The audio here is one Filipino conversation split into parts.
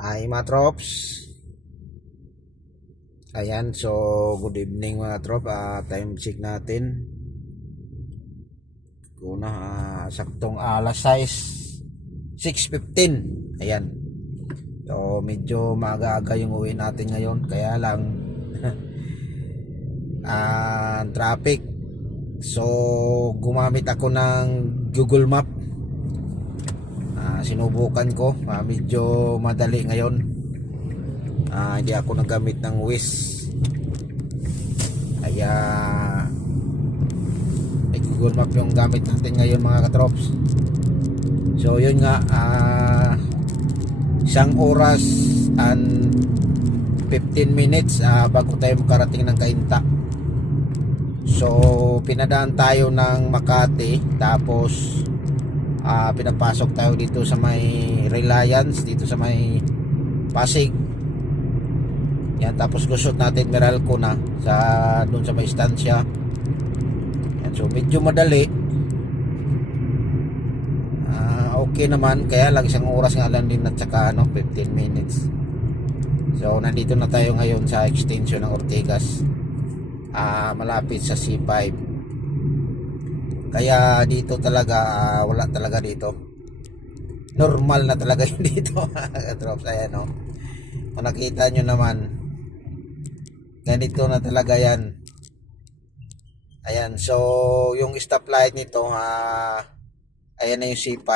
Ay mga trops. Ayan, so good evening mga trop. Time check natin. Kuna saktong alas 6:15. Ayan. So medyo maaga-aga yung uwi natin ngayon. Kaya lang traffic. So gumamit ako ng Google Map. Sinubukan ko. Medyo madali ngayon. Hindi ako nagamit ng Waze. Kaya Google Map yung gamit natin ngayon mga katrops. So yun nga, 1 oras and 15 minutes bago tayo makarating ng Cainta. So pinadaan tayo ng Makati, tapos pinapasok tayo dito sa may Reliance, dito sa may Pasig. Yan, tapos lusot natin Meralco na sa doon sa may istansya. Yan, so medyo madali. Okay naman, kaya lang 1 oras nga lang din at saka 15 minutes. So nandito na tayo ngayon sa extension ng Ortigas, malapit sa C5. Kaya dito talaga wala talaga dito. Normal na talaga yun dito. Drops, ayan o. Kung nakita nyo naman, ganito na talaga yan. Ayan, so yung stoplight nito, ayan na yung C5.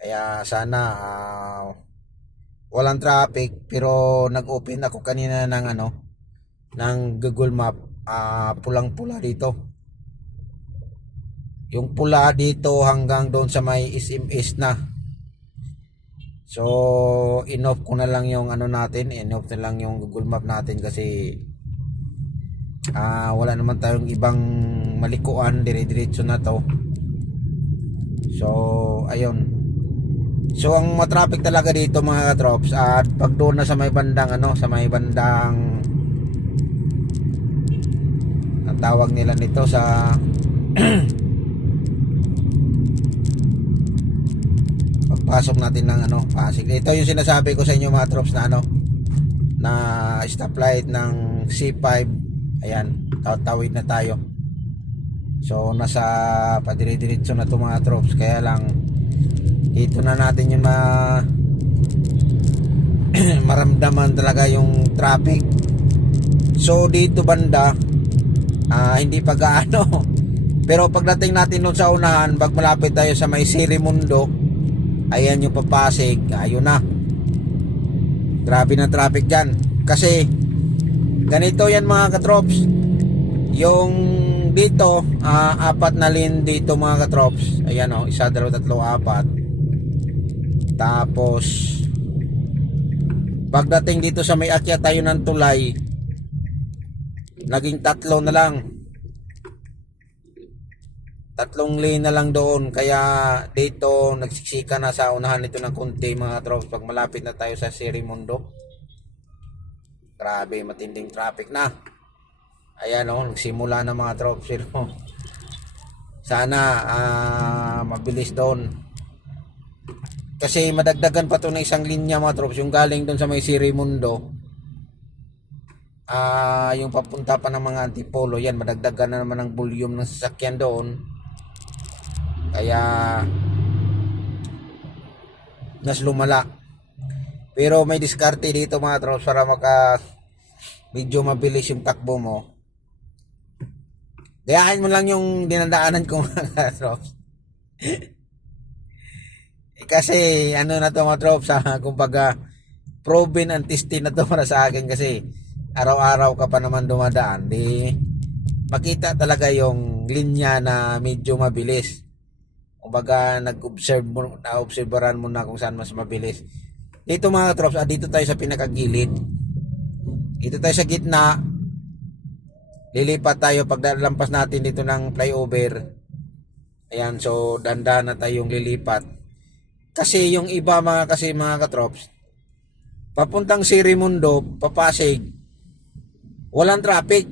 Kaya sana walang traffic, pero nag-open ako kanina ng ng Google Map. Pulang-pula dito. Yung pula dito hanggang doon sa may SMS na. So in-off ko na lang yung in-off na lang yung Google Map natin kasi wala naman tayong ibang malikuan, dire-diretso na to. So ayun. So ang matraffic talaga dito mga katrops, at pag doon na sa may bandang sa may bandang ang tawag nila nito sa pagpasok natin ng Pasig. Ito yung sinasabi ko sa inyo mga trops na na stoplight ng C5. Ayan, tawid na tayo. So nasa padire-diretso na to mga trops, kaya lang dito na natin yung maramdaman talaga yung traffic. So dito banda hindi pa gaano. Pero pagdating natin doon sa unahan, pag malapit tayo sa may Sirimundo, ayan yung papasig, ayun na. Grabe na traffic dyan. Kasi ganito yan mga katrops. Yung dito 4 na lane dito mga katrops. Ayan 1, 2, 3, 4. Tapos pagdating dito sa may akyat tayo ng tulay, naging 3 na lang. 3 lane na lang doon. Kaya dito nagsiksika na sa unahan nito ng konti mga trops pag malapit na tayo sa Sirimundo. Grabe, matinding traffic na. Ayan nagsimula na mga trops. Sana mabilis doon. Kasi madagdagan pa to ng isang linya mga trops, yung galing doon sa may Sirimundo. Yung papunta pa ng mga Antipolo, yan madagdagan na naman ng volume ng sasakyan doon. Kaya mas lumala. Pero may diskarte dito mga trops para medyo mabilis yung takbo mo. Gayahin mo lang yung dinadaanan ko mga trops. Kasi na to mga trops, kumbaga proven and tested na to para sa akin, kasi araw-araw ka pa naman dumadaan, di makita talaga yung linya na medyo mabilis. Kumbaga naobserbaran mo na kung saan mas mabilis. Dito mga trops, dito tayo sa pinakagilid. Dito tayo sa gitna. Lilipat tayo pag lampas natin dito ng flyover. Ayan, so dandahan na tayong lilipat. Kasi yung iba mga katrops, papuntang Sirimundo, papasig, walang traffic.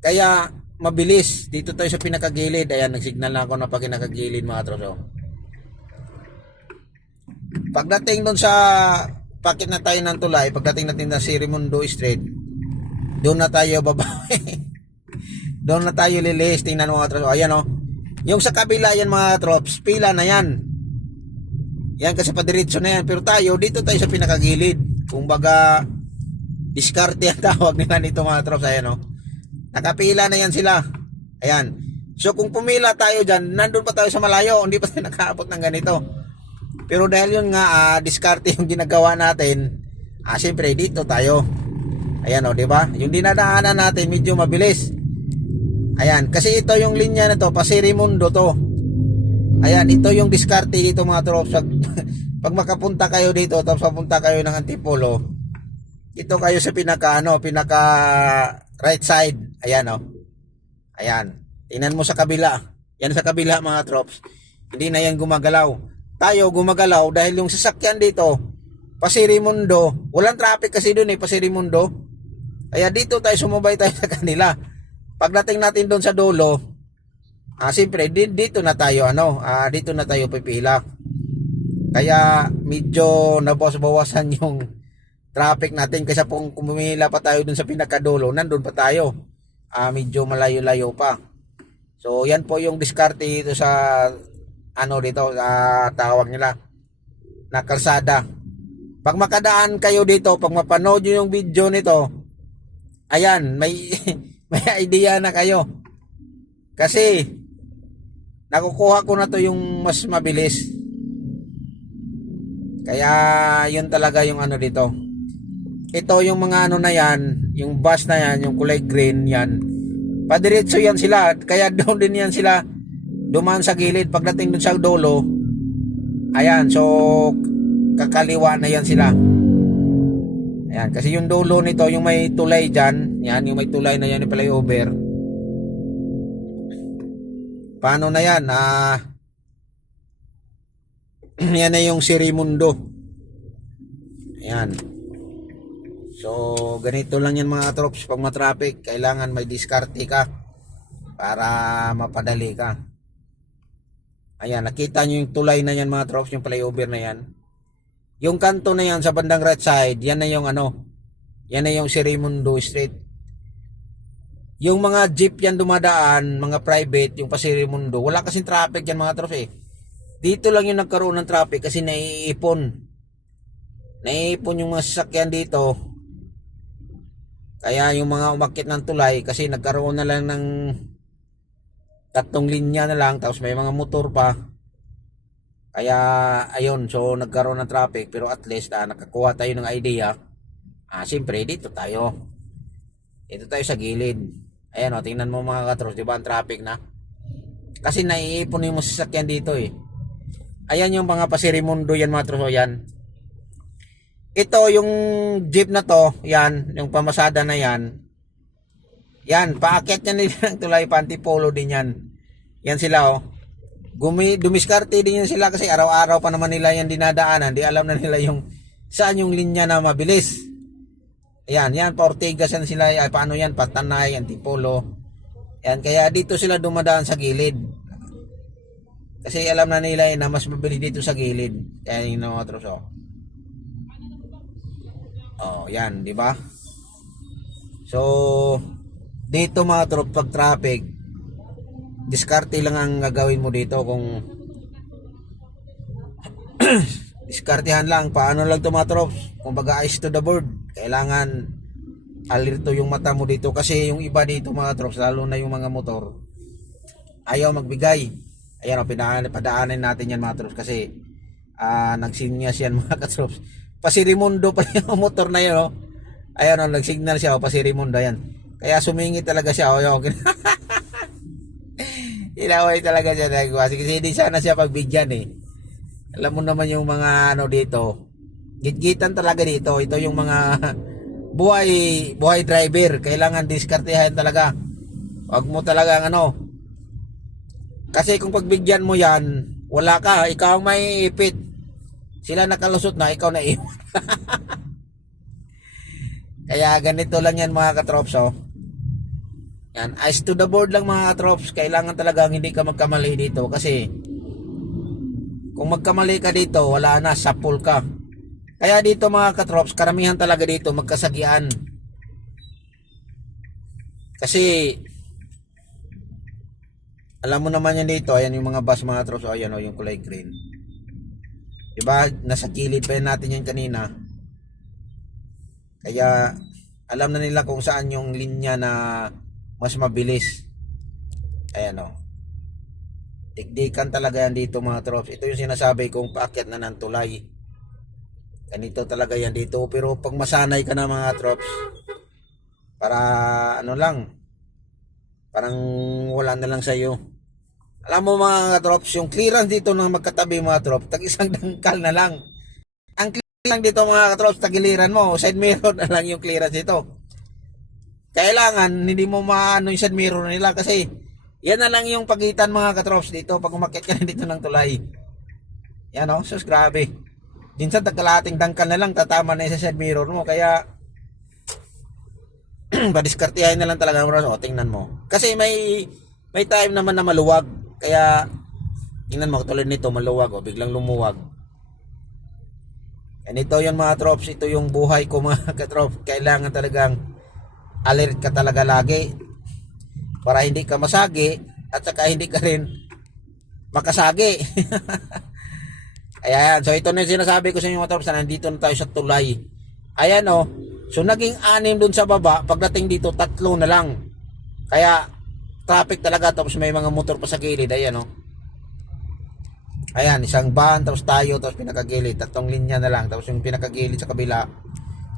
Kaya mabilis. Dito tayo sa pinakagilid. Ayan, nagsignal na ako na pag pinakagilid mga trops. Pagdating doon sa pakit na tayo ng tulay, pagdating natin sa Sirimundo Street, doon na tayo babawi. Doon na tayo lilis. Tingnan mga trops. Ayan o. Yung sa kabila yan mga trops, pila na yan. Yan kasi padiretso na yan. Pero tayo, dito tayo sa pinakagilid. Kung baga, diskarte ang tawag nila nito mga trops. Ayan o. Nakapila na yan sila. Ayan. So kung pumila tayo dyan, nandun pa tayo sa malayo. Hindi pa tayo nakaabot ng ganito. Pero dahil yun nga, diskarte yung ginagawa natin, siyempre dito tayo. Ayan o, diba? Yung dinadaanan natin, medyo mabilis. Ayan, kasi ito yung linya na to, Pasirimundo to. Ayan, ito yung diskarte dito mga trops. Pag makapunta kayo dito, tapos papunta kayo ng Antipolo, ito kayo sa pinaka right side. Ayan o. Ayan, tingnan mo sa kabila. Yan sa kabila mga trops. Hindi na yan gumagalaw. Tayo gumagalaw dahil yung sasakyan dito, Pasirimundo, walang traffic kasi dun Pasirimundo. Kaya dito tayo sumabay tayo sa kanila. Pagdating natin doon sa dulo, siyempre dito na tayo dito na tayo pipila. Kaya medyo nabawas-bawasan yung traffic natin kasi kung kumila pa tayo doon sa pinakadulo, nandun pa tayo. Medyo malayo-layo pa. So yan po yung diskarte dito sa dito tawag nila na kalsada. Pag makadaan kayo dito, pag mapanood nyo yung video nito, ayan, may may idea na kayo. Kasi nakukuha ko na to yung mas mabilis. Kaya yun talaga yung dito. Ito yung mga na yan, yung bus na yan, yung kulay green yan. Padiretso yan sila, kaya doon din yan sila dumaan sa gilid. Pagdating dun sa dulo, ayan, so kakaliwa na yan sila. Ayan, kasi yung dulo nito, yung may tulay dyan, yan, yung may tulay na yan, yung flyover. Paano na yan? Yan na yung Sirimundo. Ayan. So, ganito lang yan mga trops. Pag matraffic, kailangan may diskarte ka para mapadali ka. Ayan, nakita nyo yung tulay na yan mga trops, yung flyover na yan. Yung kanto na yan sa bandang right side, yan na yung yan na yung Sirimundo Street. Yung mga jeep yan dumadaan, mga private, yung Pasirimundo, wala kasing traffic yan mga trops Dito lang yung nagkaroon ng traffic kasi naiipon. Naiipon yung mga sasakyan dito. Kaya yung mga umakyat ng tulay kasi nagkaroon na lang ng 3 linya na lang, tapos may mga motor pa. Kaya ayun, so nagkaroon ng traffic, pero at least nakakuha tayo ng idea. Siyempre dito tayo. Dito tayo sa gilid. Ayan tingnan mo mga katros, di ba ang traffic na? Kasi naiipon yung sasakyan dito Ayan yung mga Pasirimundo yan mga katros, yan. Ito yung jeep na to, yan, yung pamasada na yan. Yan, paakyat yan nila ng tulay, Antipolo din yan. Yan sila dumiskarte din yan sila kasi araw-araw pa naman nila yan dinadaanan. Di alam na nila yung saan yung linya na mabilis. Ayan, yan, Ortigas yan sila. Paano yan? Patanay, Antipolo. Yan, kaya dito sila dumadaan sa gilid. Kasi alam na nila na mas mabilis dito sa gilid. Kaya yung mga otros yan, di ba? So, dito mga tropa, pag traffic, diskarte lang ang gagawin mo dito kung diskartehan lang. Paano lang ito mga trops? Kung baga eyes to the board, kailangan alerto yung mata mo dito kasi yung iba dito mga trops, lalo na yung mga motor, ayaw magbigay. Ayan padaanin natin yan mga trops kasi nagsinyas yan mga katrops. Pasirimundo pa yung motor na yun Ayan nagsignal siya Pasirimundo yan. Kaya sumingit talaga siya Ilaway talaga siya nagawa. Kasi hindi sana siya pagbigyan Alam mo naman yung mga dito. Gitgitan talaga dito. Ito yung mga buhay driver. Kailangan diskartehan talaga. Wag mo talaga Kasi kung pagbigyan mo yan, wala ka. Ikaw ang may ipit. Sila nakalusot na, ikaw na iwan. Kaya ganito lang yan mga katrops Yan, eyes to the board lang mga katrops. Kailangan talagang hindi ka magkamali dito kasi Kung magkamali ka dito, wala na, sapul ka. Kaya dito mga katrops, karamihan talaga dito magkasagian. Kasi alam mo naman yan dito, ayan yung mga bus mga trops, ayan o yung kulay green. Diba, nasa kilid pa natin yan kanina. Kaya alam na nila kung saan yung linya na mas mabilis. Ayan o. Tikdikan talaga yan dito mga trops. Ito yung sinasabi kong paakyat na ng tulay. Ganito talaga yan dito. Pero pag masanay ka na mga trops, para ano lang, parang wala na lang sa'yo. Alam mo mga trops, yung clearance dito na magkatabi mga trops, tag isang dangkal na lang. Ang clearance lang dito mga trops, tagiliran mo, side mirror na lang yung clearance dito. Kailangan hindi mo maano yung side mirror nila kasi yan na lang yung pagitan mga katrops dito pag umakyat ka na dito ng tulay. Yan o, sus grabe. Minsan tagkalating dangkal na lang, tatama na yung side mirror mo. Kaya padiskartiyahin na lang talaga mo. O, tingnan mo. Kasi may time naman na maluwag. Kaya tingnan mo, tulad nito maluwag o biglang lumuwag. Yan ito yung mga trops. Ito yung buhay ko mga katrops. Kailangan talagang alert ka talaga lagi para hindi ka masagi at saka hindi ka rin makasagi. Ayan, so ito na yung sinasabi ko sa inyo mga trops, na nandito na tayo sa tulay. Ayan o, so naging 6 dun sa baba, pagdating dito 3 na lang. Kaya traffic talaga, tapos may mga motor pa sa gilid. Ayan o, ayan, isang van, tapos tayo, tapos pinakagilid, 3 linya na lang, tapos yung pinakagilid sa kabila,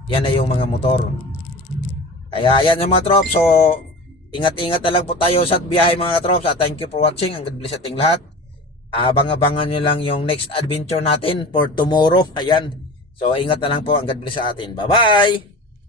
yan na yung mga motor. Kaya ayan yung mga trops, so ingat-ingat na lang po tayo sa biyahe mga trops. Thank you for watching, ang God bless ating lahat. Abang-abangan nyo lang yung next adventure natin for tomorrow. Ayan, so ingat na lang po, ang God bless sa atin. Bye bye.